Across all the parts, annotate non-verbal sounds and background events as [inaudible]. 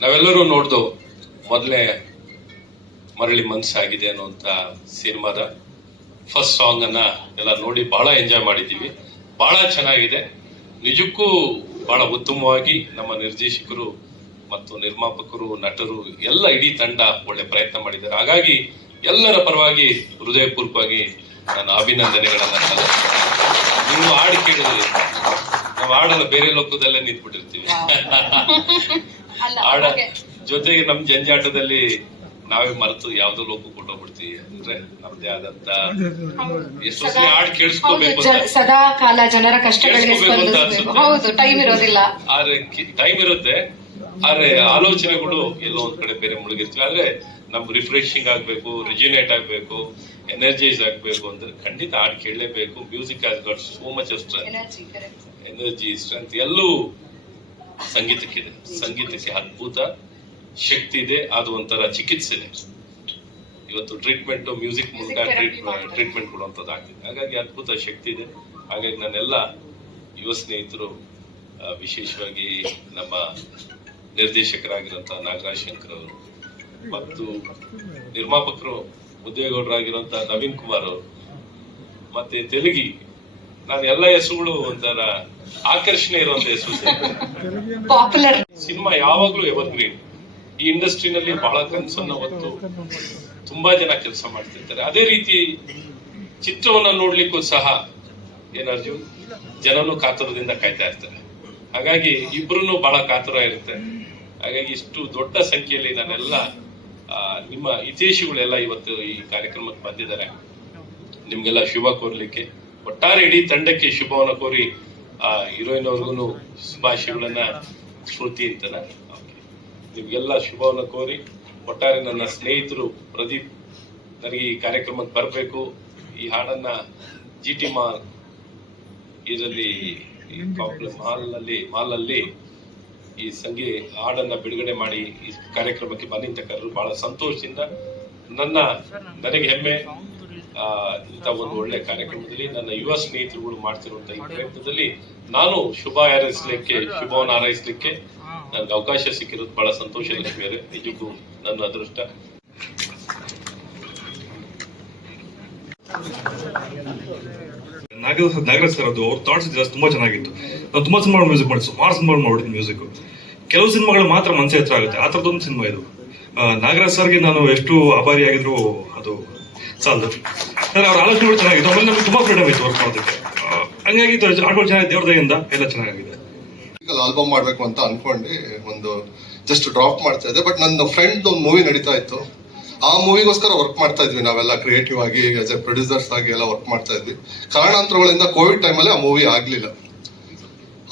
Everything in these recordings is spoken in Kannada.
ನಾವೆಲ್ಲರೂ ನೋಡ್ದು ಮೊದಲೇ ಮರಳಿ ಮನಸ್ಸಾಗಿದೆ ಅನ್ನುವಂತ ಸಿನಿಮಾದ ಫಸ್ಟ್ ಸಾಂಗ್ ಅನ್ನ ಎಲ್ಲ ನೋಡಿ ಬಹಳ ಎಂಜಾಯ್ ಮಾಡಿದ್ದೀವಿ ಬಹಳ ಚೆನ್ನಾಗಿದೆ ನಿಜಕ್ಕೂ ಬಹಳ ಉತ್ತಮವಾಗಿ ನಮ್ಮ ನಿರ್ದೇಶಕರು ಮತ್ತು ನಿರ್ಮಾಪಕರು, ನಟರು ಎಲ್ಲ ಇಡೀ ತಂಡ ಒಳ್ಳೆ ಪ್ರಯತ್ನ ಮಾಡಿದ್ದಾರೆ ಹಾಗಾಗಿ ಎಲ್ಲರ ಪರವಾಗಿ ಹೃದಯಪೂರ್ವಕವಾಗಿ ನನ್ನ ಅಭಿನಂದನೆಗಳನ್ನು. ನೀವು ಹಾಡು ನಾವು ಹಾಡಲ್ಲ ಬೇರೆ ಲೋಕದಲ್ಲೇ ನಿಂತ್ಬಿಟ್ಟಿರ್ತೀವಿ. ಹಾಡ ಜೊತೆಗೆ ನಮ್ ಜಂಜಾಟದಲ್ಲಿ ನಾವೇ ಮರೆತು ಯಾವ್ದೋ ಲೋಕ ಕೊಟ್ಟೋಗ್ಬಿಡ್ತೀವಿ ಅಂದ್ರೆ ನಮ್ದೇ ಆದಂತ ಎಷ್ಟೋ ಸಲ ಹಾಡು ಕೇಳಿಸ್ಕೋಬೇಕು ಸದಾ ಕಾಲ ಜನರ ಕಷ್ಟಗಳಿಗೆ. ಹೌದು ಟೈಮ್ ಇರೋದಿಲ್ಲ. ಆದ್ರೆ ಟೈಮ್ ಇರುತ್ತೆ. ಆದ್ರೆ ಆಲೋಚನೆಗಳು ಎಲ್ಲೋ ಒಂದ್ ಕಡೆ ಬೇರೆ ಮುಳುಗಿರ್ತೀವಿ. ಆದ್ರೆ ನಮ್ಗೆ ರಿಫ್ರೆಶಿಂಗ್ ಆಗ್ಬೇಕು ರಿಜಿನೇಟ್ ಆಗ್ಬೇಕು ಎನರ್ಜೈಸ್ ಆಗ್ಬೇಕು ಅಂದ್ರೆ ಖಂಡಿತ ಹಾಡ್ ಕೇಳಲೇಬೇಕು. Music has got so much ಅಷ್ಟ್ರೆ energy strength ಎಲ್ಲೂ ಸಂಗೀತಕ್ಕಿದೆ. ಸಂಗೀತಕ್ಕೆ ಅದ್ಭುತ ಶಕ್ತಿ ಇದೆ ಅದು ಒಂಥರ ಚಿಕಿತ್ಸೆ ಇವತ್ತು ಟ್ರೀಟ್ಮೆಂಟ್ ಮ್ಯೂಸಿಕ್ ಮೂಲಕ ಟ್ರೀಟ್ಮೆಂಟ್ ಕೊಡುವಂಥದ್ದು ಆಗ್ತಿದೆ. ಹಾಗಾಗಿ ಅದ್ಭುತ ಶಕ್ತಿ ಇದೆ. ಹಾಗಾಗಿ ನನ್ನೆಲ್ಲ ಯುವ ಸ್ನೇಹಿತರು ವಿಶೇಷವಾಗಿ ನಮ್ಮ ನಿರ್ದೇಶಕರಾಗಿರುವಂತಹ ನಾಗರಾಜ್ ಶಂಕರ್ ಅವರು ಮತ್ತು ನಿರ್ಮಾಪಕರು ಮುದ್ದೇಗೌಡರಾಗಿರುವಂತಹ ನವೀನ್ ಕುಮಾರ್ ಅವರು ಮತ್ತೆ ತೆಲುಗಿ ನಾನು ಎಲ್ಲ ಹೆಸರುಗಳು ಒಂಥರ ಆಕರ್ಷಣೆ ಇರುವಂತ ಹೆಸರು ಪಾಪ್ಯುಲರ್ ಸಿನಿಮಾ ಯಾವಾಗ್ಲೂ ಎವರ್ಗ್ರೀನ್ ಈ ಇಂಡಸ್ಟ್ರಿನಲ್ಲಿ ಬಹಳ ಕನಸನ್ನ ಹೊತ್ತು ತುಂಬಾ ಜನ ಕೆಲಸ ಮಾಡ್ತಿರ್ತಾರೆ. ಅದೇ ರೀತಿ ಚಿತ್ರವನ್ನ ನೋಡ್ಲಿಕ್ಕೂ ಸಹ ಏನಾದ್ರು ಜನನು ಕಾತುರದಿಂದ ಕಾಯ್ತಾ ಇರ್ತಾರೆ. ಹಾಗಾಗಿ ಇಬ್ರು ಬಹಳ ಕಾತುರ ಇರುತ್ತೆ. ಹಾಗಾಗಿ ಇಷ್ಟು ದೊಡ್ಡ ಸಂಖ್ಯೆಯಲ್ಲಿ ನಾನೆಲ್ಲ ನಿಮ್ಮ ಹಿತೇಶಿಗಳೆಲ್ಲ ಇವತ್ತು ಈ ಕಾರ್ಯಕ್ರಮಕ್ಕೆ ಬಂದಿದ್ದಾರೆ. ನಿಮ್ಗೆಲ್ಲ ಶುಭ ಕೋರ್ಲಿಕ್ಕೆ. ಒಟ್ಟಾರೆ ಇಡೀ ತಂಡಕ್ಕೆ ಶುಭವನ್ನು ಕೋರಿ, ಆ ಹೀರೋಯಿನ್ ಅವ್ರಿಗೂ ಶುಭಾಶಯಗಳನ್ನ ಶ್ರುತಿ ಅಂತ ನಿಮ್ಗೆಲ್ಲ ಶುಭವನ್ನ ಕೋರಿ, ಒಟ್ಟಾರೆ ನನ್ನ ಸ್ನೇಹಿತರು ಪ್ರದೀಪ್ ನನಗೆ ಈ ಕಾರ್ಯಕ್ರಮಕ್ಕೆ ಬರಬೇಕು. ಈ ಹಾಡನ್ನ ಜಿ ಟಿ ಮಾಲ್ ಇದರಲ್ಲಿ ಮಾಲ್ನಲ್ಲಿ ಮಾಲ್ ಅಲ್ಲಿ ಈ ಸಂಗೀ ಹಾಡನ್ನ ಬಿಡುಗಡೆ ಮಾಡಿ ಈ ಕಾರ್ಯಕ್ರಮಕ್ಕೆ ಬನ್ನಿ ಬಹಳ ಸಂತೋಷದಿಂದ ನನ್ನ, ನನಗೆ ಹೆಮ್ಮೆ. ಇಂಥ ಒಂದು ಒಳ್ಳೆ ಕಾರ್ಯಕ್ರಮದಲ್ಲಿ ನನ್ನ ಯುವ ಸ್ನೇಹಿತರುಗಳು ಮಾಡ್ತಿರುವಂತಹ ಈ ಪ್ರಯತ್ನದಲ್ಲಿ ನಾನು ಶುಭ ಹಾರೈಸಲಿಕ್ಕೆ, ಶುಭವನ್ನು ಹಾರೈಸಲಿಕ್ಕೆ ನನ್ಗೆ ಅವಕಾಶ ಸಿಕ್ಕಿರೋದು ಬಹಳ ಸಂತೋಷ ಲಕ್ಷ್ಮಿ ಅವರೇ. ನಿಜಕ್ಕೂ ನನ್ನ ಅದೃಷ್ಟ. ನಾಗರ ನಾಗರಾಜ್ ಸರ್, ಅದು ಅವ್ರ ಥಾಟ್ಸ್ ತುಂಬಾ ಚೆನ್ನಾಗಿತ್ತು. ನಾವು ತುಂಬಾ ಸಿನಿಮಾಗಳು ಮ್ಯೂಸಿಕ್ ಮಾಡಿ ಸುಮಾರು ಸಿನಿಮಾಗಳು ಮಾಡಿದ್ದೀನಿ ಮ್ಯೂಸಿಕ್ ಕೆಲವು ಸಿನಿಮಾಗಳು ಮಾತ್ರ ಮನಸ್ಸೇ ಹತ್ರ ಆಗುತ್ತೆ. ಆ ಥರದೊಂದು ಸಿನಿಮಾ ಇದು. ನಾಗರಾಜ್ ಸರ್ಗೆ ನಾನು ಎಷ್ಟು ಆಭಾರಿಯಾಗಿದ್ರು ಅದು ಸಾಲದು. ಸರ್, ಅವ್ರ ಆಲೋಚನೆಗಳು ಚೆನ್ನಾಗಿತ್ತು ಆಮೇಲೆ ನಮ್ಗೆ ತುಂಬಾ ಫ್ರೀಡಮ್ ಇತ್ತು ವರ್ಕ್ ಮಾಡೋದಕ್ಕೆ. ಹಂಗಾಗಿ ಹಾಡುಗಳು ಚೆನ್ನಾಗಿದೆ. ದೇವ್ರ ದಯಿಂದ ಎಲ್ಲ ಚೆನ್ನಾಗಿದೆ. ಆಲ್ಬಮ್ ಮಾಡ್ಬೇಕು ಅಂತ ಅನ್ಕೊಂಡು. ಒಂದು ಜಸ್ಟ್ ಡ್ರಾಪ್ ಮಾಡ್ತಾ ಇದ್ದೆ. ಬಟ್ ನನ್ನ ಫ್ರೆಂಡ್ ಒಂದು ಮೂವಿ ನಡೀತಾ ಇತ್ತು. ಆ ಮೂವಿಗೋಸ್ಕರ ವರ್ಕ್ ಮಾಡ್ತಾ ಇದ್ವಿ ನಾವೆಲ್ಲ ಕ್ರಿಯೇಟಿವ್ ಆಗಿ ಆಸ್ ಎ ಪ್ರೊಡ್ಯೂಸರ್ಸ್ ಆಗಿ ಎಲ್ಲ ವರ್ಕ್ ಮಾಡ್ತಾ ಇದ್ವಿ. ಕಾರಣಾಂತರಗಳಿಂದ ಕೋವಿಡ್ ಟೈಮಲ್ಲಿ ಆ ಮೂವಿ ಆಗ್ಲಿಲ್ಲ.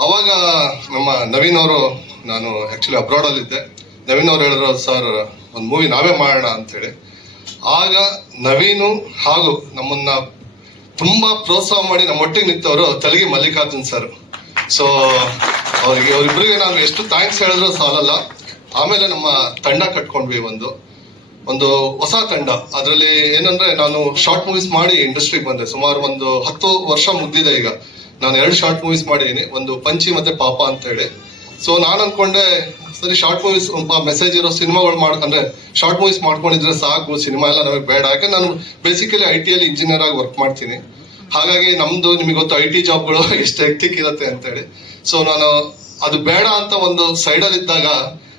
ಅವಾಗ ನಮ್ಮ ನವೀನ್ ಅವರು, ನಾನು ಆಕ್ಚುಲಿ ಅಬ್ರಾಡಲ್ಲಿದ್ದೆ ನವೀನ್ ಅವ್ರು ಹೇಳಿದ್ರು, ಸರ್, ಒಂದು ಮೂವಿ ನಾವೇ ಮಾಡೋಣ ಅಂತೇಳಿ. ಆಗ ನವೀನು ಹಾಗೂ ನಮ್ಮನ್ನ ತುಂಬಾ ಪ್ರೋತ್ಸಾಹ ಮಾಡಿ ನಮ್ಮ ಒಟ್ಟಿಗೆ ನಿಂತವರು ತಲಗಿ ಮಲ್ಲಿಕಾರ್ಜುನ್ ಸರ್. ಸೊ ಅವರಿಗೆ ಅವರಿಬ್ಬರಿಗೆ ನಾನು ಎಷ್ಟು ಥ್ಯಾಂಕ್ಸ್ ಹೇಳಿದ್ರು ಸಾಲಲ್ಲ. ಆಮೇಲೆ ನಮ್ಮ ತಂಡ ಕಟ್ಕೊಂಡ್ವಿ ಒಂದು ಒಂದು ಹೊಸ ತಂಡ. ಅದರಲ್ಲಿ ಏನಂದ್ರೆ ನಾನು ಶಾರ್ಟ್ ಮೂವೀಸ್ ಮಾಡಿ ಇಂಡಸ್ಟ್ರಿಗೆ ಬಂದೆ. ಸುಮಾರು ಒಂದು ಹತ್ತು ವರ್ಷ ಮುಗ್ದಿದೆ ಈಗ. ನಾನು ಎರಡು ಶಾರ್ಟ್ ಮೂವೀಸ್ ಮಾಡಿದ್ದೀನಿ. ಒಂದು ಪಂಚಿ ಮತ್ತೆ ಪಾಪ ಅಂತ ಹೇಳಿ. ಸೊ ನಾನು ಅನ್ಕೊಂಡೆ ಸರಿ ಶಾರ್ಟ್ ಮೂವೀಸ್ ಮೆಸೇಜ್ ಇರೋ ಸಿನಿಮಾಗಳು ಮಾಡ್ ಅಂದ್ರೆ ಶಾರ್ಟ್ ಮೂವೀಸ್ ಮಾಡ್ಕೊಂಡಿದ್ರೆ ಸಾಕು ಸಿನಿಮಾ ಎಲ್ಲ ನಮಗೆ ಬೇಡ. ಯಾಕೆ, ನಾನು ಬೇಸಿಕಲಿ ಐ ಟಿಯಲ್ಲಿ ಇಂಜಿನಿಯರ್ ಆಗಿ ವರ್ಕ್ ಮಾಡ್ತೀನಿ. ಹಾಗಾಗಿ ನಮ್ದು, ನಿಮಗೆ ಗೊತ್ತು ಐ ಟಿ ಜಾಬ್ಗಳು [laughs] ಎಷ್ಟು ಹೆಕ್ಟಿಕ್ ಇರುತ್ತೆ ಅಂತೇಳಿ. ಸೊ ನಾನು ಅದು ಬೇಡ ಅಂತ ಒಂದು ಸೈಡಲ್ಲಿ ಇದ್ದಾಗ,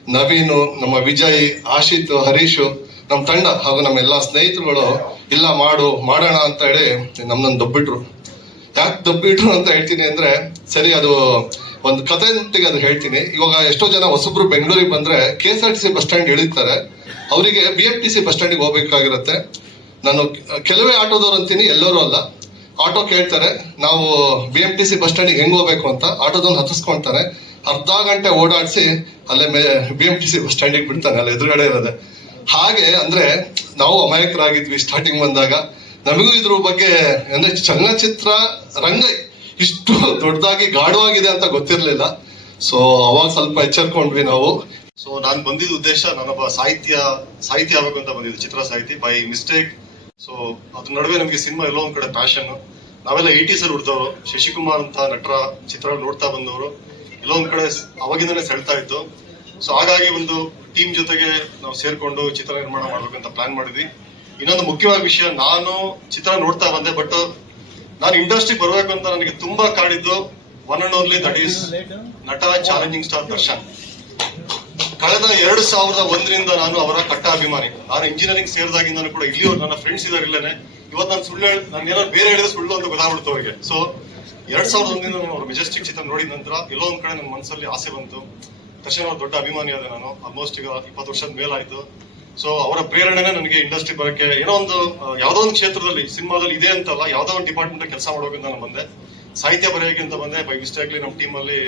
ನವೀನು, ನಮ್ಮ ವಿಜಯ್, ಆಶಿತ್, ಹರೀಶು ನಮ್ಮ ತಂಡ ಹಾಗೂ ನಮ್ಮ ಎಲ್ಲಾ ಸ್ನೇಹಿತರುಗಳು, ಇಲ್ಲ, ಮಾಡು, ಮಾಡೋಣ ಅಂತ ಹೇಳಿ ನಮ್ಮನ್ನ ದಬ್ಬಿಟ್ರು. ಯಾಕೆ ದಬ್ಬಿಟ್ರು ಅಂತ ಹೇಳ್ತೀನಿ ಅಂದ್ರೆ, ಸರಿ, ಅದು ಒಂದು ಕತೆ ಜೊತೆಗೆ ಅದು ಹೇಳ್ತೀನಿ. ಇವಾಗ ಎಷ್ಟೋ ಜನ ಹೊಸಬ್ರು ಬೆಂಗಳೂರಿಗೆ ಬಂದ್ರೆ K S R T C bus stand ಇಳಿತಾರೆ. ಅವರಿಗೆ B F T C bus ಸ್ಟ್ಯಾಂಡಿಗೆ ಹೋಗ್ಬೇಕಾಗಿರುತ್ತೆ. ನಾನು ಕೆಲವೇ ಆಟೋದವ್ರು ಅಂತೀನಿ, ಎಲ್ಲರೂ ಅಲ್ಲ. ಆಟೋ ಕೇಳ್ತಾರೆ, ನಾವು B M T C bus ಸ್ಟ್ಯಾಂಡಿಗೆ ಹೆಂಗ್ ಹೋಗ್ಬೇಕು ಅಂತ ಆಟೋದವ್ನ ಹತ್ತಿಸ್ಕೊಂತಾರೆ. ಅರ್ಧ ಗಂಟೆ ಓಡಾಡಿಸಿ ಅಲ್ಲೇ B M T C bus ಸ್ಟ್ಯಾಂಡಿಗೆ ಬಿಡ್ತಾನೆ, ಅಲ್ಲಿ ಎದುರುಗಡೆ ಇರೋದೆ. ಹಾಗೆ ಅಂದ್ರೆ ನಾವು ಅಮಾಯಕರಾಗಿದ್ವಿ ಸ್ಟಾರ್ಟಿಂಗ್ ಬಂದಾಗ. ನಮಗೂ ಇದ್ರ ಬಗ್ಗೆ ಅಂದ್ರೆ ಚಲನಚಿತ್ರ ರಂಗ ಇಷ್ಟು ದೊಡ್ಡದಾಗಿ ಗಾಢವಾಗಿದೆ ಅಂತ ಗೊತ್ತಿರಲಿಲ್ಲ. ಸೊ ಅವಾಗ ಸ್ವಲ್ಪ ಎಚ್ಚರ್ಕೊಂಡ್ವಿ ನಾವು. ಸೊ ನಾನು ಬಂದಿದ್ದ ಉದ್ದೇಶ ನಾನೊಬ್ಬ ಸಾಹಿತ್ಯ ಸಾಹಿತ್ಯ ಆಗಬೇಕು ಅಂತ ಬಂದಿದ್ದು, ಚಿತ್ರ ಸಾಹಿತಿ ಬೈ ಮಿಸ್ಟೇಕ್ ಸೊ ಅದ್ರ ನಡುವೆ ನಮಗೆ ಸಿನಿಮಾ ಎಲ್ಲೋ ಒಂದ್ ಕಡೆ ಪ್ಯಾಷನ್ ನಾವೆಲ್ಲ ಏಟೀಸ್ ಅಲ್ಲಿ ಹುಡ್ದವ್ರು ಶಶಿಕುಮಾರ್ ಅಂತ ನಟರ ಚಿತ್ರ ನೋಡ್ತಾ ಬಂದವರು. ಎಲ್ಲೋ ಒಂದ್ ಕಡೆ ಅವಾಗಿಂದನೇ ಸೆಳ್ತಾ ಇತ್ತು ಸೊ ಹಾಗಾಗಿ ಒಂದು ಟೀಮ್ ಜೊತೆಗೆ ನಾವು ಸೇರ್ಕೊಂಡು ಚಿತ್ರ ನಿರ್ಮಾಣ ಮಾಡ್ಬೇಕಂತ ಪ್ಲಾನ್ ಮಾಡಿದ್ವಿ. ಇನ್ನೊಂದು ಮುಖ್ಯವಾದ ವಿಷಯ, ನಾನು ಚಿತ್ರ ನೋಡ್ತಾ ಬಂದೆ ಬಟ್ ನಾನು ಇಂಡಸ್ಟ್ರಿ ಬರಬೇಕು ಅಂತ ನನಗೆ ತುಂಬಾ ಕಾಡಿದ್ದು one and only that is ನಟ ಚಾಲೆಂಜಿಂಗ್ ಸ್ಟಾರ್ ದರ್ಶನ್. ಕಳೆದ ಎರಡು ಸಾವಿರದ ಒಂದರಿಂದ ನಾನು ಅವರ ಕಟ್ಟ ಅಭಿಮಾನಿ. ನಾನು ಇಂಜಿನಿಯರಿಂಗ್ ಸೇರಿದಾಗಿಂದ ಕೂಡ ಇಲ್ಲಿಯೂ ನನ್ನ ಫ್ರೆಂಡ್ಸ್ ಇದ್ದಾರೆ ಇವತ್ತು ನಾನು ಸುಳ್ಳು ನಾನು ಏನೋ ಬೇರೆ ಹೇಳಿದ್ರೆ ಸುಳ್ಳು ಅಂತ ಗೊತ್ತಾಗ್ಬಿಡ್ತು ಅವರಿಗೆ. ಸೊ ಎರಡ್ ಸಾವಿರದ ಒಂದರಿಂದ ನಾನು ಅವ್ರ ಮೆಜೆಸ್ಟಿಕ್ ಚಿತ್ರ ನೋಡಿದ ನಂತರ ಎಲ್ಲೋ ಒಂದ್ ಕಡೆ ನನ್ನ ಮನಸ್ಸಲ್ಲಿ ಆಸೆ ಬಂತು. ದರ್ಶನ್ ಅವ್ರ ದೊಡ್ಡ ಅಭಿಮಾನಿ ಆದ ನಾನು. ಆಲ್ಮೋಸ್ಟ್ ಈಗ ಇಪ್ಪತ್ತು ವರ್ಷದ ಮೇಲಾಯ್ತು. ಸೊ ಅವರ ಪ್ರೇರಣೆನೇ ನನಗೆ ಇಂಡಸ್ಟ್ರಿ ಬರಕ್ಕೆ ಏನೋ ಒಂದು ಯಾವುದೋ ಒಂದು ಕ್ಷೇತ್ರದಲ್ಲಿ ಸಿನಿಮಾದಲ್ಲಿ ಇದೆ ಅಂತಲ್ಲ ಯಾವ್ದೋ ಒಂದು ಡಿಪಾರ್ಟ್ಮೆಂಟ್ ಕೆಲಸ ಮಾಡೋಕೆ ನಾನು ಬಂದೆ. ಸಾಹಿತ್ಯ ಬರೆಯೋಕ್ಕಿಂತ ಬಂದೆ. ಬೈ ಮಿಸ್ಟೇಕ್ಲಿ ನಮ್ಮ ಟೀಮ್ ಅಲ್ಲಿ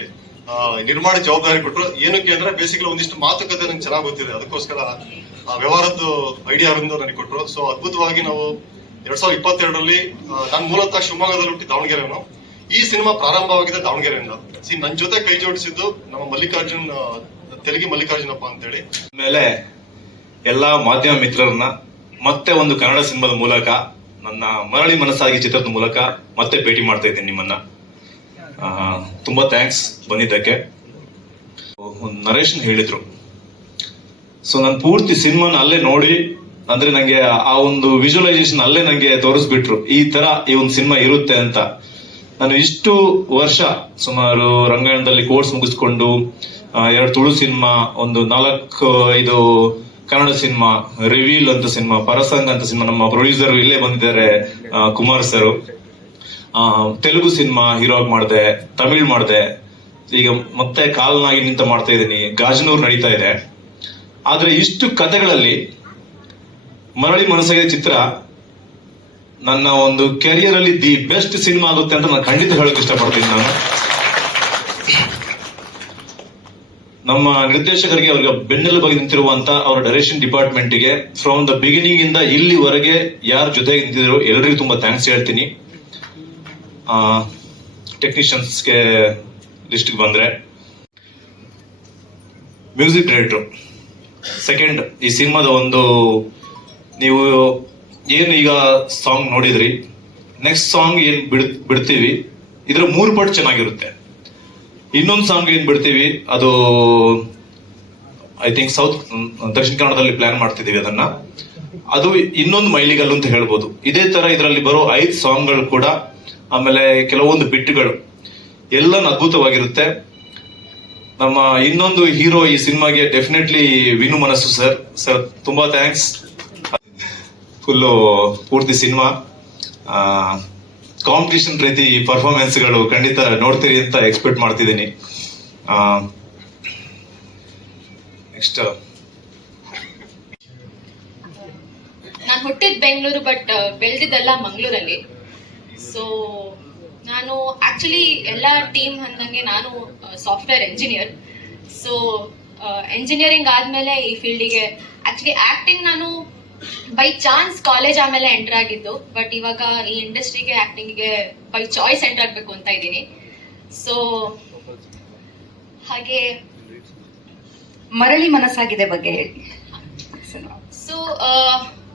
ಆ, ನಿರ್ಮಾಣ ಜವಾಬ್ದಾರಿ ಕೊಟ್ಟರು ಏನಕ್ಕೆ ಅಂದ್ರೆ ಬೇಸಿಕಲಿ ಒಂದಿಷ್ಟು ಮಾತುಕತೆ ನಂಗೆ ಚೆನ್ನಾಗಿ ಗೊತ್ತಿದೆ. ಅದಕ್ಕೋಸ್ಕರ ಆ ವ್ಯವಹಾರದ್ದು ಐಡಿಯಾ ನನಗೆ ಕೊಟ್ಟರು ಸೊ ಅದ್ಭುತವಾಗಿ ನಾವು ಎರಡ್ ಸಾವಿರದ ಇಪ್ಪತ್ತೆರಡರಲ್ಲಿ ನಾನು ಮೂಲತಃ ಶಿವಮೊಗ್ಗದಲ್ಲಿ ಹುಟ್ಟಿ ದಾವಣಗೆರೆನು ಈ ಸಿನಿಮಾ ಪ್ರಾರಂಭವಾಗಿದೆ ದಾವಣಗೆರೆಯಿಂದ. ಸಿ ನನ್ನ ಜೊತೆ ಕೈ ಜೋಡಿಸಿದ್ದು ನಮ್ಮ ಮಲ್ಲಿಕಾರ್ಜುನ್ ತೆಲುಗಿ ಮಲ್ಲಿಕಾರ್ಜುನಪ್ಪ ಅಂತೇಳಿ. ಮೇಲೆ ಎಲ್ಲಾ ಮಾಧ್ಯಮ ಮಿತ್ರರನ್ನ ಮತ್ತೆ ಒಂದು ಕನ್ನಡ ಸಿನಿಮಾದ ಮೂಲಕ, ನನ್ನ ಮರಳಿ ಮನಸ್ಸಾಗಿ ಚಿತ್ರದ ಮೂಲಕ ಮತ್ತೆ ಭೇಟಿ ಮಾಡ್ತಾ ಇದ್ದೀನಿ ನಿಮ್ಮನ್ನ. ತುಂಬಾ ಥ್ಯಾಂಕ್ಸ್ ಬಂದಿದ್ದಕ್ಕೆ. ಒಂದು ನರೇಶನ್ ಹೇಳಿದ್ರು. ಸೊ ನಾನು ಪೂರ್ತಿ ಸಿನಿಮಾನ ಅಲ್ಲೇ ನೋಡಿ, ಅಂದ್ರೆ ನಂಗೆ ಆ ಒಂದು ವಿಜುವಲೈಸೇಷನ್ ಅಲ್ಲೇ ನಂಗೆ ತೋರಿಸ್ಬಿಟ್ರು, ಈ ತರ ಈ ಒಂದು ಸಿನಿಮಾ ಇರುತ್ತೆ ಅಂತ. ನಾನು ಇಷ್ಟು ವರ್ಷ ಸುಮಾರು ರಂಗಾಯಣದಲ್ಲಿ ಕೋರ್ಸ್ ಮುಗಿಸ್ಕೊಂಡು ಎರಡು ತುಳು ಸಿನಿಮಾ, ಒಂದು ನಾಲ್ಕು ಇದು ಕನ್ನಡ ಸಿನಿಮಾ ರಿವೀಲ್ ಅಂತ ಸಿನಿಮಾ, ಪರಸಂಗ್ ಅಂತ ಸಿನಿಮಾ ನಮ್ಮ ಪ್ರೊಡ್ಯೂಸರ್ ಇಲ್ಲೇ ಬಂದಿದ್ದಾರೆ Kumar sir. Telugu cinema hero ಮಾಡಿದೆ, ತಮಿಳ್ ಮಾಡಿದೆ. ಈಗ ಮತ್ತೆ ಕಾಲನಾಗಿ ನಿಂತ ಮಾಡ್ತಾ ಇದ್ದೀನಿ. ಗಾಜನೂರ್ ನಡೀತಾ ಇದೆ. ಆದ್ರೆ ಇಷ್ಟು ಕಥೆಗಳಲ್ಲಿ ಮರಳಿ ಮನಸ್ಸಿಗೆ ಚಿತ್ರ ನನ್ನ ಒಂದು ಕೆರಿಯರ್ ಅಲ್ಲಿ ದಿ ಬೆಸ್ಟ್ ಸಿನಿಮಾ ಆಗುತ್ತೆ ಅಂತ ನಾನು ಖಂಡಿತ ಹೇಳಕ್ ಇಷ್ಟಪಡ್ತೀನಿ ನಾನು. ನಮ್ಮ ನಿರ್ದೇಶಕರಿಗೆ ಅವರಿಗೆ ಬೆನ್ನೆಲುಬಾಗಿ ನಿಂತಿರುವಂತ ಅವರ ಡೈರೆಕ್ಷನ್ ಡಿಪಾರ್ಟ್ಮೆಂಟ್ಗೆ ಫ್ರಮ್ ದ ಬಿಗಿನಿಂಗ್ ಇಂದ ಇಲ್ಲಿವರೆಗೆ ಯಾರ ಜೊತೆ ನಿಂತಿದ್ರು ಎಲ್ಲರಿಗೂ ತುಂಬಾ ಥ್ಯಾಂಕ್ಸ್ ಹೇಳ್ತೀನಿ. ಟೆಕ್ನಿಷಿಯನ್ಸ್ಗೆ ಲಿಸ್ಟ್ಗೆ ಬಂದ್ರೆ ಮ್ಯೂಸಿಕ್ ಡೈರೆಕ್ಟರ್ ಸೆಕೆಂಡ್ ಈ ಸಿನಿಮಾದ ಒಂದು ನೀವು ಏನು ಈಗ ಸಾಂಗ್ ನೋಡಿದ್ರಿ ನೆಕ್ಸ್ಟ್ ಸಾಂಗ್ ಏನ್ ಬಿಡ್, ಬಿಡ್ತೀವಿ, ಇದ್ರ ಮೂರು ಪಟ್ಟು ಚೆನ್ನಾಗಿರುತ್ತೆ. ಇನ್ನೊಂದು ಸಾಂಗ್ ಏನ್ ಬಿಡ್ತೀವಿ? ಅದು ಐ ಥಿಂಕ್ ಸೌತ್ ದಕ್ಷಿಣ ಕನ್ನಡದಲ್ಲಿ ಪ್ಲಾನ್ ಮಾಡ್ತಿದ್ದೀವಿ ಅದನ್ನ. ಅದು ಇನ್ನೊಂದು ಮೈಲಿಗಲ್ಲು ಅಂತ ಹೇಳ್ಬೋದು. ಇದೇ ತರ ಇದರಲ್ಲಿ ಬರೋ ಐದು ಸಾಂಗ್ಗಳು ಕೂಡ, ಆಮೇಲೆ ಕೆಲವೊಂದು ಬಿಟ್ಗಳು ಎಲ್ಲ ಅದ್ಭುತವಾಗಿರುತ್ತೆ. ನಮ್ಮ ಇನ್ನೊಂದು ಹೀರೋ ಈ ಸಿನಿಮಾಗೆ ಡೆಫಿನೆಟ್ಲಿ ವಿನು ಮನಸ್ಸು ಸರ್ ಸರ್ ತುಂಬಾ ಥ್ಯಾಂಕ್ಸ್ ಫುಲ್ಲು ಪೂರ್ತಿ ಸಿನಿಮಾ. ಕಾಂಪಿಟೇಷನ್ ರೀತಿ ಪರ್ಫಾರ್ಮೆನ್ಸ್ಗಳು ಖಂಡಿತ ನೋಡ್ತೀರಿ ಅಂತ ಎಕ್ಸ್ಪೆಕ್ಟ್ ಮಾಡ್ತಿದ್ದೀನಿ. ನೆಕ್ಸ್ಟ್ ನಾನು ಹುಟ್ಟಿದ ಬೆಂಗಳೂರು ಬಟ್ ಬೆಳೆದಿದ್ದೆಲ್ಲ ಮಂಗಳೂರಲ್ಲಿ. ಸೊ ನಾನು ಆಕ್ಚುಲಿ ಎಲ್ಲ ಟೀಮ್ ಅಂದಂಗೆ ನಾನು ಸಾಫ್ಟ್ವೇರ್ ಎಂಜಿನಿಯರ್ ಸೊ ಎಂಜಿನಿಯರಿಂಗ್ ಆದ್ಮೇಲೆ ಈ ಫೀಲ್ಡಿಗೆ ಆಕ್ಚುಲಿ ಆಕ್ಟಿಂಗ್ ನಾನು ಬೈ ಚಾನ್ಸ್ ಕಾಲೇಜ್ ಆಮೇಲೆ ಎಂಟರ್ ಆಗಿದ್ದು ಬಟ್ ಇವಾಗ ಈ ಇಂಡಸ್ಟ್ರಿಗೆ ಆಕ್ಟಿಂಗ್ಗೆ ಬೈ ಚಾಯ್ಸ್ ಎಂಟರ್ ಆಗ್ಬೇಕು ಅಂತ ಇದ್ದೀನಿ. ಸೊ ಹಾಗೆ ಮರಳಿ ಮನಸ್ಸಾಗಿದೆ ಬಗ್ಗೆ ಹೇಳಿ. ಸೊ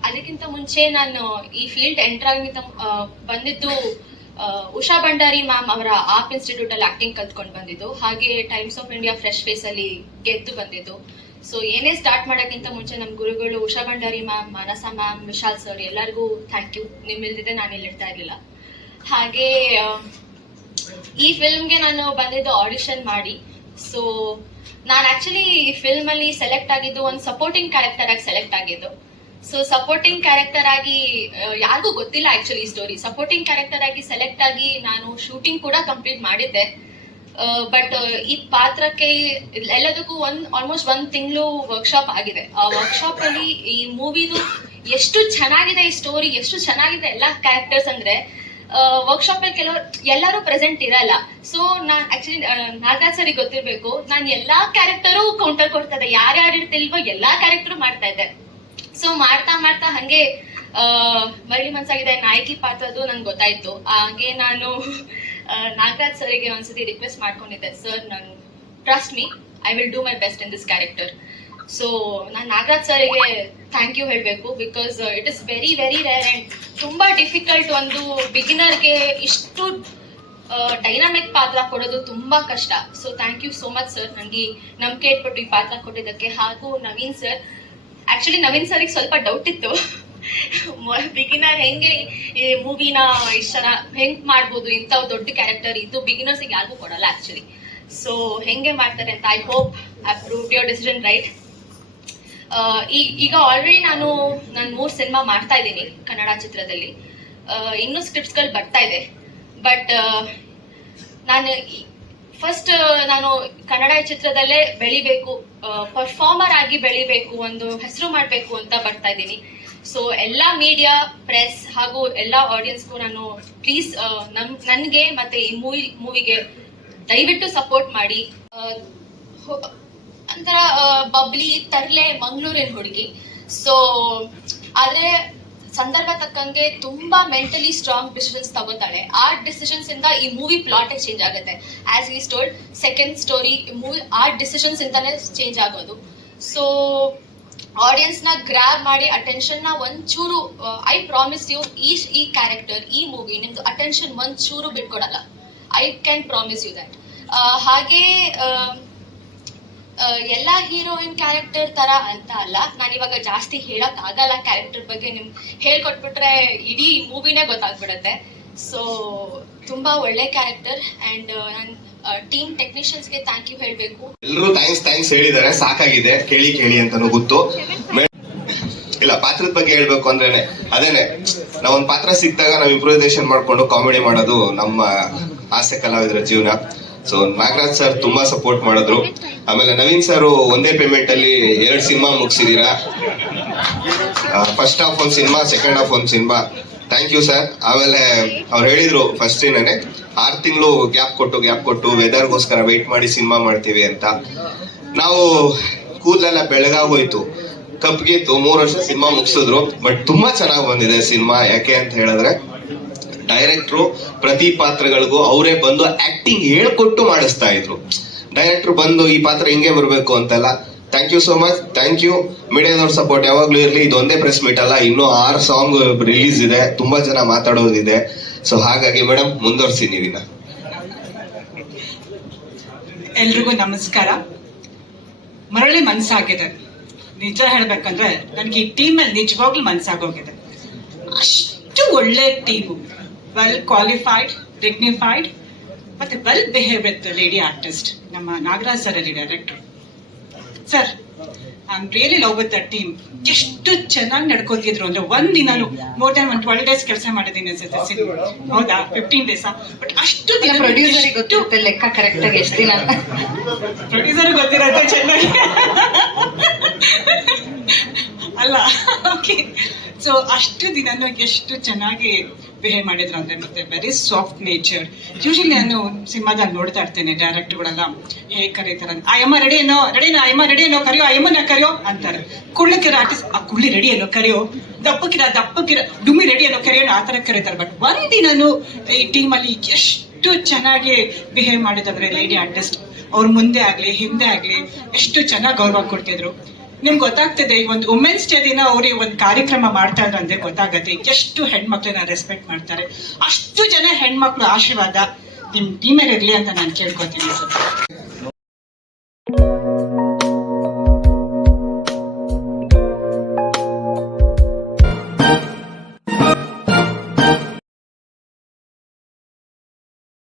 ಅದಕ್ಕಿಂತ ಮುಂಚೆ ನಾನು ಈ ಫೀಲ್ಡ್ ಎಂಟರ್ ಆಗಿದ್ದ ಆ, ಬಂದಿದ್ದು ಉಷಾ ಭಂಡಾರಿ ಮ್ಯಾಮ್ ಅವರ ಆಪ್ ಇನ್ಸ್ಟಿಟ್ಯೂಟ್ ಅಲ್ಲಿ ಆಕ್ಟಿಂಗ್ ಕಲ್ತ್ಕೊಂಡು ಬಂದಿದ್ದು. ಹಾಗೆ Times of India fresh face ಅಲ್ಲಿ ಗೆದ್ದು ಬಂದಿದ್ದು. ಸೊ ಏನೇ ಸ್ಟಾರ್ಟ್ ಮಾಡೋಕ್ಕಿಂತ ಮುಂಚೆ ನಮ್ಮ ಗುರುಗಳು Usha Bhandari ma'am Manasa ma'am Vishal sir ಎಲ್ಲರಿಗೂ ಥ್ಯಾಂಕ್ ಯು ನಿಮ್ಮಿಲ್ದಿದೆ ನಾನು ಇಲ್ಲಿ ಇರ್ತಾ ಇರ್ಲಿಲ್ಲ. ಹಾಗೆ ಈ ಫಿಲ್ಮ್ಗೆ ನಾನು ಬಂದಿದ್ದು ಆಡಿಷನ್ ಮಾಡಿ. ಸೊ ನಾನು ಆಕ್ಚುಲಿ ಈ ಫಿಲ್ಮ್ ಅಲ್ಲಿ ಸೆಲೆಕ್ಟ್ ಆಗಿದ್ದು ಒಂದು ಸಪೋರ್ಟಿಂಗ್ ಕ್ಯಾರೆಕ್ಟರ್ ಆಗಿ ಸೆಲೆಕ್ಟ್ ಆಗಿದ್ದು. ಸೊ ಸಪೋರ್ಟಿಂಗ್ ಕ್ಯಾರೆಕ್ಟರ್ ಆಗಿ ಯಾರಿಗೂ ಗೊತ್ತಿಲ್ಲ ಆಕ್ಚುಲಿ ಈ ಸ್ಟೋರಿ ಸಪೋರ್ಟಿಂಗ್ ಕ್ಯಾರೆಕ್ಟರ್ ಆಗಿ ಸೆಲೆಕ್ಟ್ ಆಗಿ ನಾನು ಶೂಟಿಂಗ್ ಕೂಡ ಕಂಪ್ಲೀಟ್ ಮಾಡಿದ್ದೆ. ಬಟ್ ಈ ಪಾತ್ರಕ್ಕೆ ಎಲ್ಲದಕ್ಕೂ ಒಂದ್ ಆಲ್ಮೋಸ್ಟ್ ಒಂದ್ ತಿಂಗಳು ವರ್ಕ್ಶಾಪ್ ಆಗಿದೆ. ಆ ವರ್ಕ್ಶಾಪ್ ಅಲ್ಲಿ ಈ ಮೂವಿದು ಎಷ್ಟು ಚೆನ್ನಾಗಿದೆ ಈ ಸ್ಟೋರಿ ಎಷ್ಟು ಚೆನ್ನಾಗಿದೆ ಎಲ್ಲಾ ಕ್ಯಾರೆಕ್ಟರ್ಸ್ ಅಂದ್ರೆ ವರ್ಕ್ಶಾಪ್ ಅಲ್ಲಿ ಕೆಲವರು, ಎಲ್ಲರೂ ಪ್ರೆಸೆಂಟ್ ಇರಲ್ಲ. ಸೊ ನಾನ್ ಆಕ್ಚುಲಿ ನಾಗರಾಜ್ ಸರಿ ಗೊತ್ತಿರ್ಬೇಕು, ನಾನ್ ಎಲ್ಲಾ ಕ್ಯಾರೆಕ್ಟರು ಕೌಂಟರ್ ಕೊಡ್ತಾ ಇದ್ದೆ ಯಾರ್ಯಾರು ಇರ್ತಿಲ್ವೋ ಎಲ್ಲಾ ಕ್ಯಾರೆಕ್ಟರ್ ಮಾಡ್ತಾ ಇದ್ದೆ. ಸೊ ಮಾಡ್ತಾ ಮಾಡ್ತಾ ಹಂಗೆ ಮರಳಿ ಮನ್ಸಾಗಿದೆ. ನಾಯಕಿ ಪಾತ್ರದ್ದು ನಂಗೆ ಗೊತ್ತಾಯ್ತು. ಹಾಗೆ ನಾನು ನಾಗರಾಜ್ ಸರ್ಗೆ ಒಂದ್ಸತಿ ರಿಕ್ವೆಸ್ಟ್ ಮಾಡ್ಕೊಂಡಿದ್ದೆ. ಸರ್ ನನ್ trust me I will do my best in this character so ನಾನು ನಾಗರಾಜ್ ಸರ್ಗೆ ಥ್ಯಾಂಕ್ ಯು ಹೇಳಬೇಕು because it is very very rare and ತುಂಬಾ ಡಿಫಿಕಲ್ಟ್ ಒಂದು ಬಿಗಿನರ್ಗೆ ಇಷ್ಟು ಡೈನಾಮಿಕ್ ಪಾತ್ರ ಕೊಡೋದು ತುಂಬಾ ಕಷ್ಟ. So thank you so much sir ನನಗೆ ನಂಬಿಕೆ ಇಟ್ಬಿಟ್ಟು ಈ ಪಾತ್ರ ಕೊಟ್ಟಿದ್ದಕ್ಕೆ ಹಾಗೂ ನವೀನ್ ಸರ್ ಆಕ್ಚುಲಿ ನವೀನ್ ಸರ್ಗೆ ಸ್ವಲ್ಪ ಡೌಟ್ ಇತ್ತು. ಬಿಗಿನರ್ ಹೆಂಗೆ ಈ ಮೂವಿನ ಇಷ್ಟ ಹೆಂಗ್ ಮಾಡ್ಬೋದು ಇಂಥ ದೊಡ್ಡ ಕ್ಯಾರೆಕ್ಟರ್ ಇದು ಬಿಗಿನರ್ಸ್ ಯಾರಿಗೂ ಕೊಡಲ್ಲ ಆಕ್ಚುಲಿ ಸೊ ಹೆಂಗೆ ಮಾಡ್ತಾರೆ ಅಂತ I hope I your decision right ಈಗ ಆಲ್ರೆಡಿ ನಾನು ನಾನು ಮೂರು ಸಿನಿಮಾ ಮಾಡ್ತಾ ಇದ್ದೀನಿ ಕನ್ನಡ ಚಿತ್ರದಲ್ಲಿ. ಇನ್ನೂ ಸ್ಕ್ರಿಪ್ಟ್ಸ್ಗಳು ಬರ್ತಾ ಇದೆ. ಬಟ್ ನಾನು ಫಸ್ಟ್ ನಾನು ಕನ್ನಡ ಚಿತ್ರದಲ್ಲೇ ಬೆಳಿಬೇಕು ಪರ್ಫಾರ್ಮರ್ ಆಗಿ ಬೆಳಿಬೇಕು, ಒಂದು ಹೆಸರು ಮಾಡಬೇಕು ಅಂತ ಬರ್ತಾ ಇದ್ದೀನಿ. ಸೊ ಎಲ್ಲ ಮೀಡಿಯಾ ಪ್ರೆಸ್ ಹಾಗೂ ಎಲ್ಲ ಆಡಿಯನ್ಸ್ಗೂ ನಾನು ಪ್ಲೀಸ್ ನಮ್ ನನಗೆ ಮತ್ತೆ ಈ ಮೂವಿ ಮೂವಿಗೆ ದಯವಿಟ್ಟು ಸಪೋರ್ಟ್ ಮಾಡಿ. ಆ, ಒಂಥರ ಬಬ್ಲಿ ತರ್ಲೆ ಮಂಗಳೂರಿನ ಹುಡುಗಿ. ಸೊ ಆದ್ರೆ ಸಂದರ್ಭ ತಕ್ಕಂಗೆ ತುಂಬಾ ಮೆಂಟಲಿ ಸ್ಟ್ರಾಂಗ್ ಡಿಸಿಷನ್ಸ್ ತಗೋತಾಳೆ. ಆ ಡಿಸಿಷನ್ಸ್ ಇಂದ ಈ ಮೂವಿ ಪ್ಲಾಟ್ ಚೇಂಜ್ ಆಗುತ್ತೆ. ಆಸ್ ಈ ಸ್ಟೋರ್ಡ್ ಸೆಕೆಂಡ್ ಸ್ಟೋರಿ ಮೂವಿ ಆ ಡಿಸಿಷನ್ಸ್ ಇಂದಾನೆ ಚೇಂಜ್ ಆಗೋದು. ಸೊ ಆಡಿಯನ್ಸ್ನ ಗ್ರಾಬ್ ಮಾಡಿ ಅಟೆನ್ಷನ್ನ ಒಂಚೂರು ಐ ಪ್ರಾಮಿಸ್ ಯು ಈ ಈ ಕ್ಯಾರೆಕ್ಟರ್ ಈ ಮೂವಿ ನಿಮ್ದು ಅಟೆನ್ಷನ್ ಒಂಚೂರು ಬಿಟ್ಕೊಡಲ್ಲ. I can promise you that ಹಾಗೆ ಎಲ್ಲಾ ಹೀರೋಯಿನ್ ಕ್ಯಾರೆಕ್ಟರ್ ತರ ಅಂತ ಅಲ್ಲ ನಾನು ಇವಾಗ ಜಾಸ್ತಿ ಹೇಳಕ್ ಆಗಲ್ಲ ಕ್ಯಾರೆಕ್ಟರ್ ಬಗ್ಗೆ, ನಿಮ್ ಹೇಳ್ಕೊಟ್ಬಿಟ್ರೆ ಇಡೀ ಮೂವಿನೇ ಗೊತ್ತಾಗ್ಬಿಡತ್ತೆ. ಸೊ ತುಂಬಾ ಒಳ್ಳೆ ಕ್ಯಾರೆಕ್ಟರ್ ಅಂಡ್ ನನ್ ಟೀಮ್ ಟೆಕ್ನಿಷಿಯನ್ಸ್ಗೆ ಥ್ಯಾಂಕ್ ಯು ಹೇಳಬೇಕು. ಎಲ್ಲರೂ ಥ್ಯಾಂಕ್ಸ್ ಥ್ಯಾಂಕ್ಸ್ ಹೇಳಿದ್ದಾರೆ. ಸಾಕಾಗಿದೆ. ಕೇಳಿ ಕೇಳಿ ಅಂತಾನೂ ಗೊತ್ತು. ಇಲ್ಲ ಪಾತ್ರದ ಬಗ್ಗೆ ಹೇಳ್ಬೇಕು ಅಂದ್ರೇನೆ ಅದೇನೆ ನಾವೊಂದ್ ಪಾತ್ರ ಸಿಕ್ಕಿದಾಗ ನಾವು ಇಂಪ್ರೂವೈಸೇಷನ್ ಮಾಡ್ಕೊಂಡು ಕಾಮಿಡಿ ಮಾಡೋದು ನಮ್ಮ ಹಾಸ್ಯ ಕಲಾವಿದರ ಜೀವನ. ಸೊ ನಾಗರಾಜ್ ಸರ್ ತುಂಬಾ ಸಪೋರ್ಟ್ ಮಾಡಿದ್ರು. ಆಮೇಲೆ ನವೀನ್ ಸರ್ ಒಂದೇ ಪೇಮೆಂಟ್ ಅಲ್ಲಿ ಎರಡ್ ಸಿನಿಮಾ ಮುಗಿಸಿದೀರಾ? ಫಸ್ಟ್ ಹಾಫ್ ಒಂದ್ ಸಿನಿಮಾ ಸೆಕೆಂಡ್ ಹಾಫ್ ಒಂದ್ ಸಿನಿಮಾ ಥ್ಯಾಂಕ್ ಯು ಸರ್ ಆಮೇಲೆ ಅವ್ರು ಹೇಳಿದ್ರು ಫಸ್ಟ್ ಏನೇ ಆರು ತಿಂಗಳು ಗ್ಯಾಪ್ ಕೊಟ್ಟು ಗ್ಯಾಪ್ ಕೊಟ್ಟು ವೆದರ್ಗೋಸ್ಕರ ವೆಯ್ಟ್ ಮಾಡಿ ಸಿನಿಮಾ ಮಾಡ್ತೀವಿ ಅಂತ. ನಾವು ಕೂದಲೆಲ್ಲ ಬೆಳಗಾಗೋಯ್ತು. ಕಪ್ಗಿತ್ತು ಮೂರು ವರ್ಷ ಸಿನಿಮಾ ಮುಗಿಸಿದ್ರು. ಬಟ್ ತುಂಬಾ ಚೆನ್ನಾಗಿ ಬಂದಿದೆ ಸಿನಿಮಾ ಯಾಕೆ ಅಂತ ಹೇಳಿದ್ರೆ ಡೈರೆಕ್ಟ್ರು ಪ್ರತಿ ಪಾತ್ರಗಳಿಗೂ ಅವರೇ ಬಂದು ಆಕ್ಟಿಂಗ್ ಹೇಳ್ಕೊಟ್ಟು ಮಾಡಿಸ್ತಾ ಇದ್ರು. ಡೈರೆಕ್ಟ್ರು ಬಂದು ಈ ಪಾತ್ರ ಹಿಂಗೆ ಬರಬೇಕು ಅಂತೆಲ್ಲ thank you so much thank you ಮೀಡಿಯಾದವ್ರ support ಯಾವಾಗ್ಲೂ ಇರಲಿ. ಇದೊಂದೇ ಪ್ರೆಸ್ ಮೀಟ್ ಅಲ್ಲ. ಇನ್ನೂ ಆರು ಸಾಂಗ್ ರಿಲೀಸ್ ಇದೆ. ತುಂಬಾ ಜನ ಮಾತಾಡೋದಿದೆ. ಸೊ ಹಾಗಾಗಿ ಮೇಡಮ್ ಮುಂದುವರ್ಸಿ ನೀವಿನ ಎಲ್ರಿಗೂ ನಮಸ್ಕಾರ. ಮರಳಿ ಮನ್ಸಾಗಿದೆ ನಿಜ ಹೇಳ್ಬೇಕಂದ್ರೆ ನನಗೆ ಈ ಟೀಮಲ್ಲಿ ನಿಜವಾಗ್ಲೂ ಮನ್ಸಾಗೋಗಿದೆ ಅಷ್ಟು ಒಳ್ಳೆ ಟೀಮು ವೆಲ್ ಕ್ವಾಲಿಫೈಡ್ ಡಿಗ್ನಿಫೈಡ್ ಮತ್ತೆ well behave with lady artist ನಮ್ಮ ನಾಗರಾಜ್ ಸರ್ ಅಲ್ಲಿ director sir I am really love with that team ಎಷ್ಟು ಚೆನ್ನಾಗಿ ನಡ್ಕೋತಿದ್ರು ಅಂದ್ರೆ ಒಂದ್ ದಿನಾನು more than one twelve days ಕೆಲಸ ಮಾಡಿದ್ದೀನಿ ಸರ್ ಹೌದಾ? ಫಿಫ್ಟೀನ್ ಡೇಸ್ ಬಟ್ ಅಷ್ಟು ದಿನ ಪ್ರೊಡ್ಯೂಸರ್ ಗೊತ್ತಿರುತ್ತೆ ಲೆಕ್ಕ ಕರೆಕ್ಟ್ ಆಗಿ ಎಷ್ಟು ದಿನ ಅಂತ. ಪ್ರೊಡ್ಯೂಸರ್ ಗೊತ್ತಿರತ್ತೆ ಚೆನ್ನಾಗಿ. ಅಲ್ಲ ಓಕೆ ಸೊ ಅಷ್ಟು ದಿನಾನು ಎಷ್ಟು ಚೆನ್ನಾಗಿ ಬಿಹೇವ್ ಮಾಡಿದ್ರು ಅಂದ್ರೆ ಮತ್ತೆ ವೆರಿ ಸಾಫ್ಟ್ ನೇಚರ್ ಯೂಶಲಿ ನಾನು ಸಿನಿಮಾದಾಗ ನೋಡ್ತಾ ಇರ್ತೇನೆ ಡೈರೆಕ್ಟರ್ಗಳೆಲ್ಲ ಹೇಗೆ ಕರೀತಾರೆ ಅಯ್ಯಮ್ಮ ರೆಡಿ ಏನೋ ರೆಡಿನೋ ಅಯ್ಯಮ್ಮ ರೆಡಿ ಏನೋ ಕರಿಯೋ ಅಯ್ಯಮ್ಮನ ಕರಿಯೋ ಅಂತಾರೆ. ಕುಳ್ಳಕ್ಕಿರ ಆರ್ಟಿಸ್ಟ್ ಆ ಕುಳ್ಳಿ ರೆಡಿ ಏನೋ ಕರಿಯೋ ದಪ್ಪಕ್ಕಿರ ದಪ್ಪಕ್ಕಿರ ಡುಮ್ಮಿ ರೆಡಿ ಏನೋ ಕರಿಯೋ ಆ ಥರ ಕರೀತಾರೆ. ಬಟ್ ಒಂದಿನನು ಈ ಟೀಮಲ್ಲಿ ಎಷ್ಟು ಚೆನ್ನಾಗಿ ಬಿಹೇವ್ ಮಾಡಿದಂದ್ರೆ ಲೇಡಿ ಆರ್ಟಿಸ್ಟ್ ಅವ್ರ ಮುಂದೆ ಆಗ್ಲಿ, ಹಿಂದೆ ಆಗ್ಲಿ, ಎಷ್ಟು ಚೆನ್ನಾಗಿ ಗೌರವ ಕೊಡ್ತಿದ್ರು. ನಿಮ್ಗೆ ಗೊತ್ತಾಗ್ತದೆ, ಈ ಒಂದು ವುಮೆನ್ಸ್ ಡೇ ದಿನ ಅವ್ರಿಗೆ ಒಂದು ಕಾರ್ಯಕ್ರಮ ಮಾಡ್ತಾ ಇದ್ರು ಅಂದ್ರೆ ಗೊತ್ತಾಗತ್ತೆ. ಎಷ್ಟು ಹೆಣ್ಮಕ್ಳನ್ನ ರೆಸ್ಪೆಕ್ಟ್ ಮಾಡ್ತಾರೆ. ಅಷ್ಟು ಜನ ಹೆಣ್ಮಕ್ಳು ಆಶೀರ್ವಾದ ನಿಮ್ ಟೀಮೇ ಇರ್ಲಿ ಅಂತ ನಾನು ಕೇಳ್ಕೊತೀನಿ ಸರ್